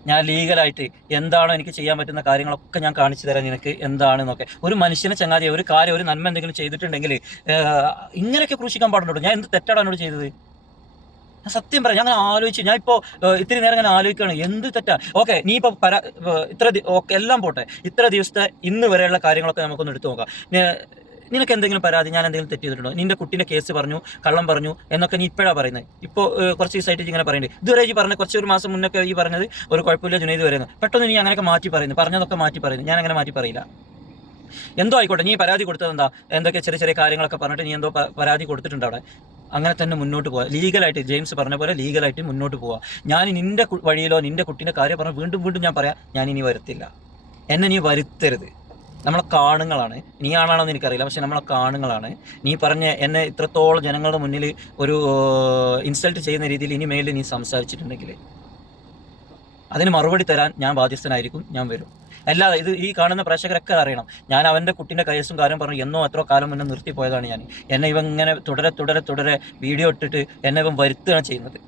ഞാൻ ലീഗലായിട്ട് എന്താണോ എനിക്ക് ചെയ്യാൻ പറ്റുന്ന കാര്യങ്ങളൊക്കെ ഞാൻ കാണിച്ചു തരാം നിനക്ക് എന്താണെന്നൊക്കെ. ഒരു മനുഷ്യനെ ചങ്ങാതി ഒരു കാര്യം ഒരു നന്മ എന്തെങ്കിലും ചെയ്തിട്ടുണ്ടെങ്കിൽ ഇങ്ങനെയൊക്കെ ക്രൂശിക്കാൻ പാടുണ്ടോ? ഞാൻ എന്ത് തെറ്റാണ് എന്നോട് ചെയ്തത്? ഞാൻ സത്യം പറയാം, ഞാൻ അങ്ങനെ ആലോചിച്ച്, ഞാൻ ഇപ്പോൾ ഇത്തിരി നേരം അങ്ങനെ ആലോചിക്കുകയാണ് എന്ത് തെറ്റാ. ഓക്കെ, നീ ഇപ്പോൾ എല്ലാം പോട്ടെ, ഇത്ര ദിവസത്തെ ഇന്ന് വരെയുള്ള കാര്യങ്ങളൊക്കെ നമുക്കൊന്ന് എടുത്തു നോക്കാം. നിനക്ക് എന്തെങ്കിലും പരാതി, ഞാൻ എന്തെങ്കിലും തെറ്റ് ചെയ്തിട്ടുണ്ടോ? നിന്റെ കുട്ടീൻ്റെ കേസ് പറഞ്ഞു, കള്ളം പറഞ്ഞു എന്നൊക്കെ നീ ഇപ്പോഴാണ് പറയുന്നത്. ഇപ്പോൾ കുറച്ച് ദിവസമായിട്ട് ഇങ്ങനെ പറയുന്നത്. ഇതുവരെ ഈ പറഞ്ഞ ഒരു മാസം മുന്നൊക്കെ ഈ പറഞ്ഞത് ഒരു കുഴപ്പമില്ല ജുനൈദ് വരുന്നത്, പെട്ടെന്ന് നീ അങ്ങനെയൊക്കെ മാറ്റി പറയുന്നു, പറഞ്ഞതൊക്കെ മാറ്റി പറയുന്നു. ഞാൻ അങ്ങനെ മാറ്റി പറയില്ല. എന്തോ ആയിക്കോട്ടെ, നീ പരാതി കൊടുത്തത് എന്താ, എന്തൊക്കെ ചെറിയ കാര്യങ്ങളൊക്കെ പറഞ്ഞിട്ട് നീ എന്തോ പരാതി കൊടുത്തിട്ടുണ്ട് അവിടെ. അങ്ങനെ തന്നെ മുന്നോട്ട് പോവുക, ലീഗലായിട്ട് ജെയിംസ് പറഞ്ഞ പോലെ ലീഗലായിട്ട് മുന്നോട്ട് പോവുക. ഞാൻ നിൻ്റെ വഴിയിലോ നിൻ്റെ കുട്ടീൻ്റെ കാര്യം പറഞ്ഞാൽ വീണ്ടും ഞാൻ പറയാം, ഞാൻ ഇനി വരുത്തില്ല, എന്നെ നീ വരുത്തരുത്. നമ്മളെ കാണുങ്ങളാണ്. നീ ആണാണോ എന്ന് എനിക്കറിയില്ല, പക്ഷെ നമ്മളെ കാണുങ്ങളാണ്. നീ പറഞ്ഞ എന്നെ ഇത്രത്തോളം ജനങ്ങളുടെ മുന്നിൽ ഒരു ഇൻസൾട്ട് ചെയ്യുന്ന രീതിയിൽ ഇനി മേലിൽ നീ സംസാരിച്ചിട്ടുണ്ടെങ്കിൽ അതിന് മറുപടി തരാൻ ഞാൻ ബാധ്യസ്ഥനായിരിക്കും, ഞാൻ വരും. അല്ലാതെ ഈ കാണുന്ന പ്രേക്ഷകരൊക്കെ അറിയണം, ഞാൻ അവൻ്റെ കുട്ടീൻ്റെ കേസും കാര്യം പറഞ്ഞു എന്നോ എത്രയോ കാലം മുന്നേ നിർത്തിപ്പോയതാണ് ഞാൻ. എന്നെ ഇവൻ ഇങ്ങനെ തുടരെ വീഡിയോ ഇട്ടിട്ട് എന്നെ ഇവൻ വരുത്തുകയാണ് ചെയ്യുന്നത്.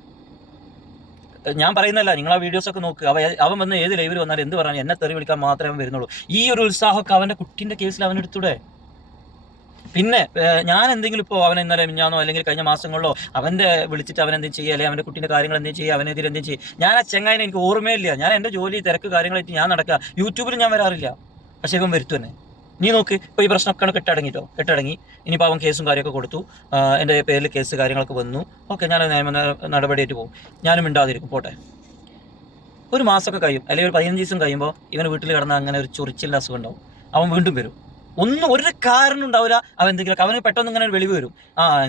ഞാൻ പറയുന്നല്ല, നിങ്ങൾ ആ വീഡിയോസൊക്കെ നോക്കുക. അവൻ വന്ന് ഏത് ലൈവിൽ വന്നാലും എന്ത് പറയാൻ എന്നെ തെറി വിളിക്കാൻ മാത്രമേ അവൻ വരുന്നുള്ളൂ. ഈ ഒരു ഉത്സാഹമൊക്കെ അവൻ്റെ കുട്ടീൻ്റെ കേസിൽ അവനെടുത്തൂടെ? പിന്നെ ഞാൻ എന്തെങ്കിലും ഇപ്പോൾ അവൻ ഇന്നലെ മിഞ്ഞാന്നോ അല്ലെങ്കിൽ കഴിഞ്ഞ മാസങ്ങളിലോ അവൻ്റെ വിളിച്ചിട്ട് അവൻ എന്തെങ്കിലും ചെയ്യുക, അല്ലെങ്കിൽ അവൻ്റെ കുട്ടീൻ്റെ കാര്യങ്ങൾ എന്തെങ്കിലും ചെയ്യുക, അവനെതിരെ എന്തെങ്കിലും ചെയ്യുക, ഞാൻ ആ ചെങ്ങായിനെ എനിക്ക് ഓർമ്മയില്ല. ഞാൻ എൻ്റെ ജോലി തിരക്ക് കാര്യങ്ങളായിട്ട് ഞാൻ നടക്കുക, യൂട്യൂബിൽ ഞാൻ വരാറില്ല. പക്ഷേ ഇവൻ വരുത്തു തന്നെ. നീ നോക്ക്, ഇപ്പോൾ ഈ പ്രശ്നമൊക്കെ കെട്ടടങ്ങി. ഇനിയിപ്പോൾ അവൻ കേസും കാര്യമൊക്കെ കൊടുത്തു, എൻ്റെ പേരിൽ കേസ് കാര്യങ്ങളൊക്കെ വന്നു. ഓക്കെ, ഞാൻ നിയമ നടപടിയായിട്ട് പോകും, ഞാനും മിണ്ടാതിരിക്കും, പോട്ടെ. ഒരു മാസമൊക്കെ കഴിയും, അല്ലെങ്കിൽ ഒരു 15 ദിവസം കഴിയുമ്പോൾ ഇവന് വീട്ടിൽ കിടന്ന അങ്ങനെ ഒരു ചൊറിച്ചിലിൻ്റെ അസുഖം ഉണ്ടാവും. അവൻ വീണ്ടും വരും. ഒരു കാരണം ഉണ്ടാവില്ല. അവൻ എന്തെങ്കിലും അവന് പെട്ടെന്ന് ഇങ്ങനെ ഒരു വെളിവ് വരും,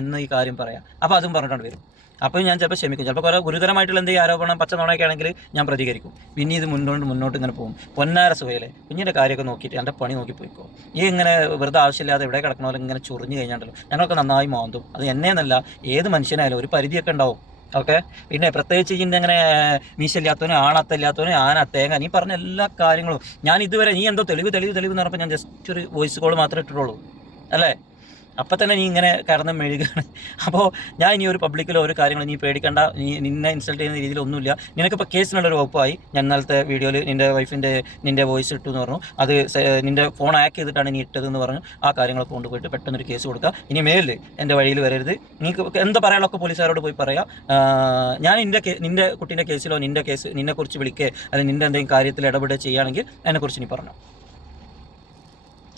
ഇന്ന് ഈ കാര്യം പറയാം, അപ്പോൾ അതും പറഞ്ഞിട്ടാണ് വരും. അപ്പോൾ ഞാൻ ചിലപ്പോൾ ക്ഷമിക്കും. ചിലപ്പോൾ കുറേ ഗുരുതരമായിട്ടുള്ള എന്തെങ്കിലും ആരോപണം പച്ച നുണയൊക്കെ ആണെങ്കിൽ ഞാൻ പ്രതികരിക്കും. പിന്നെ ഇത് മുന്നോട്ട് ഇങ്ങനെ പോകും. പൊന്നാര സുഖയിലെ കുഞ്ഞിൻ്റെ കാര്യമൊക്കെ നോക്കിയിട്ട് എൻ്റെ പണി നോക്കി പോയിക്കോ. ഈ ഇങ്ങനെ വെറുതെ ആവശ്യമില്ലാതെ ഇവിടെ കിടക്കണമല്ലോ ഇങ്ങനെ ചൊറിഞ്ഞ് കഴിഞ്ഞാണ്ടല്ലോ ഞങ്ങൾക്ക് നന്നായി മാന്തും. അത് എന്നെയെന്നല്ല, ഏത് മനുഷ്യനായാലും ഒരു പരിധിയൊക്കെ ഉണ്ടാവും. ഓക്കെ, പിന്നെ പ്രത്യേകിച്ച് ഇതിൻ്റെ അങ്ങനെ മീശയില്ലാത്തവന്, ആണത്തല്ലാത്തവന്, ആന, തേങ്ങ, നീ പറഞ്ഞ എല്ലാ കാര്യങ്ങളും ഞാൻ ഇതുവരെ നീ എന്തോ തെളിവ് എന്ന് പറഞ്ഞപ്പോൾ ഞാൻ ജസ്റ്റ് ഒരു വോയിസ് കോൾ മാത്രമേ ഇട്ടിട്ടുള്ളൂ, അല്ലേ? അപ്പം തന്നെ നീ ഇങ്ങനെ കടന്ന് മെഴുകുകയാണ്. അപ്പോൾ ഞാൻ ഇനി ഒരു പബ്ലിക്കിലോ ഒരു കാര്യങ്ങൾ നീ പേടിക്കേണ്ട, നിന്നെ ഇൻസൾട്ട് ചെയ്യുന്ന രീതിയിലൊന്നുമില്ല. നിനക്കിപ്പോൾ കേസിനുള്ളൊരു വകുപ്പായി. ഞാൻ ഇന്നലത്തെ വീഡിയോയിൽ നിൻ്റെ വോയിസ് ഇട്ടു എന്ന് പറഞ്ഞു, അത് നിൻ്റെ ഫോൺ ഹാക്ക് ചെയ്തിട്ടാണ് നീ ഇട്ടതെന്ന് പറഞ്ഞു. ആ കാര്യങ്ങളൊക്കെ കൊണ്ടുപോയിട്ട് പെട്ടെന്നൊരു കേസ് കൊടുക്കുക. ഇനി മേലിൽ എൻ്റെ വഴിയിൽ വരരുത്. നീ എന്താ പറയാനുള്ളതൊക്കെ പോലീസുകാരോട് പോയി പറയാം. ഞാൻ നിൻ്റെ കുട്ടീൻ്റെ കേസിലോ നിന്നെക്കുറിച്ച് വിളിക്കുക അല്ലെങ്കിൽ നിൻ്റെ എന്തെങ്കിലും കാര്യത്തിൽ ഇടപെടുക ചെയ്യുകയാണെങ്കിൽ അതിനെക്കുറിച്ച് നീ പറഞ്ഞു.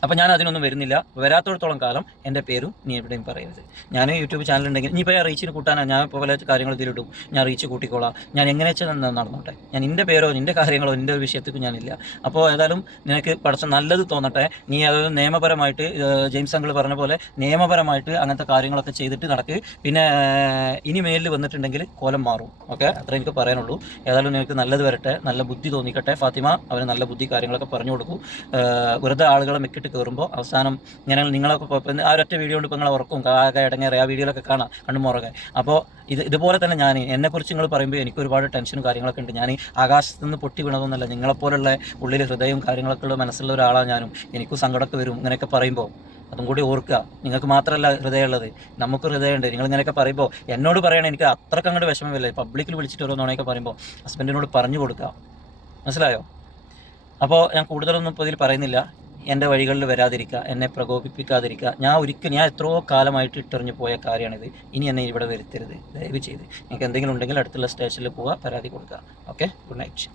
അപ്പോൾ ഞാൻ അതിനൊന്നും വരുന്നില്ല. വരാത്തോടത്തോളം കാലം എൻ്റെ പേരും നീ എവിടെയും പറയരുത്. ഞാൻ യൂട്യൂബ് ചാനൽ ഉണ്ടെങ്കിൽ നീ ഇപ്പോൾ റീച്ചിന് കൂട്ടാനാണ്, ഞാൻ ഇപ്പോൾ പല കാര്യങ്ങൾ ഇതിലിടും, ഞാൻ റീച്ച് കൂട്ടിക്കോളാം, ഞാൻ എങ്ങനെ വെച്ചാൽ നടന്നോട്ടെ. ഞാൻ നിൻ്റെ പേരോ നിൻ്റെ കാര്യങ്ങളോ നിൻ്റെ ഒരു വിഷയത്തിലും ഞാനില്ല. അപ്പോൾ ഏതായാലും നിനക്ക് പഠിച്ച നല്ലത് തോന്നട്ടെ. നീ അതായത് നിയമപരമായിട്ട് ജെയിംസ് അങ്കിൾ പറഞ്ഞ പോലെ നിയമപരമായിട്ട് അങ്ങനത്തെ കാര്യങ്ങളൊക്കെ ചെയ്തിട്ട് നടക്ക്. പിന്നെ ഇനി മേലിൽ വന്നിട്ടുണ്ടെങ്കിൽ കോലം മാറും. ഓക്കെ, അത്ര എനിക്ക് പറയാനുള്ളൂ. ഏതായാലും നിനക്ക് നല്ലത് വരട്ടെ, നല്ല ബുദ്ധി തോന്നിക്കട്ടെ. ഫാത്തിമ അവന് നല്ല ബുദ്ധി കാര്യങ്ങളൊക്കെ പറഞ്ഞു കൊടുക്കൂ. വെറുതെ ആളുകളെ മെക്കിട്ട് കയറുമ്പോൾ അവസാനം നിങ്ങളൊക്കെ ആ ഒരൊറ്റ വീഡിയോ കൊണ്ട് ഇപ്പോൾ നിങ്ങളെ ഉറക്കും ആകെ ഇടങ്ങേറെ ആ വീഡിയോയിലൊക്കെ കാണാം കണ്ണുമുറകെ. അപ്പോൾ ഇതുപോലെ തന്നെ ഞാൻ എന്നെക്കുറിച്ച് നിങ്ങൾ പറയുമ്പോൾ എനിക്ക് ഒരുപാട് ടെൻഷനും കാര്യങ്ങളൊക്കെ ഉണ്ട്. ഞാൻ ആകാശത്ത് നിന്ന് പൊട്ടി വീണതൊന്നുമല്ല, നിങ്ങളെപ്പോലുള്ള ഉള്ളിൽ ഹൃദയവും കാര്യങ്ങളൊക്കെ ഉള്ള മനസ്സുള്ള ഒരാളാണ് ഞാനും. എനിക്കും സങ്കടമൊക്കെ വരും ഇങ്ങനെയൊക്കെ പറയുമ്പോൾ. അതും കൂടി ഓർക്കുക, നിങ്ങൾക്ക് മാത്രമല്ല ഹൃദയമുള്ളത്, നമുക്ക് ഹൃദയമുണ്ട്. നിങ്ങൾ ഇങ്ങനെയൊക്കെ പറയുമ്പോൾ എന്നോട് പറയണേ, എനിക്ക് അത്രയ്ക്ക് അങ്ങോട്ട് വിഷമമില്ല. പബ്ലിക്കിൽ വിളിച്ചിട്ട് ഓരോന്നോണയൊക്കെ പറയുമ്പോൾ ഹസ്ബൻഡിനോട് പറഞ്ഞു കൊടുക്കുക, മനസ്സിലായോ? അപ്പോൾ ഞാൻ കൂടുതലൊന്നും ഇപ്പോൾ ഇതിൽ പറയുന്നില്ല. എൻ്റെ വഴികളിൽ വരാതിരിക്കുക, എന്നെ പ്രകോപിപ്പിക്കാതിരിക്കുക. ഞാൻ എത്രയോ കാലമായിട്ട് ഇട്ടെറിഞ്ഞു പോയ കാര്യമാണിത്. ഇനി എന്നെ ഇവിടെ വരുത്തരുത്, ദയവ് ചെയ്ത്. നിങ്ങൾക്ക് എന്തെങ്കിലും ഉണ്ടെങ്കിൽ അടുത്തുള്ള സ്റ്റേഷനിൽ പോവുക, പരാതി കൊടുക്കുക. Okay, good night.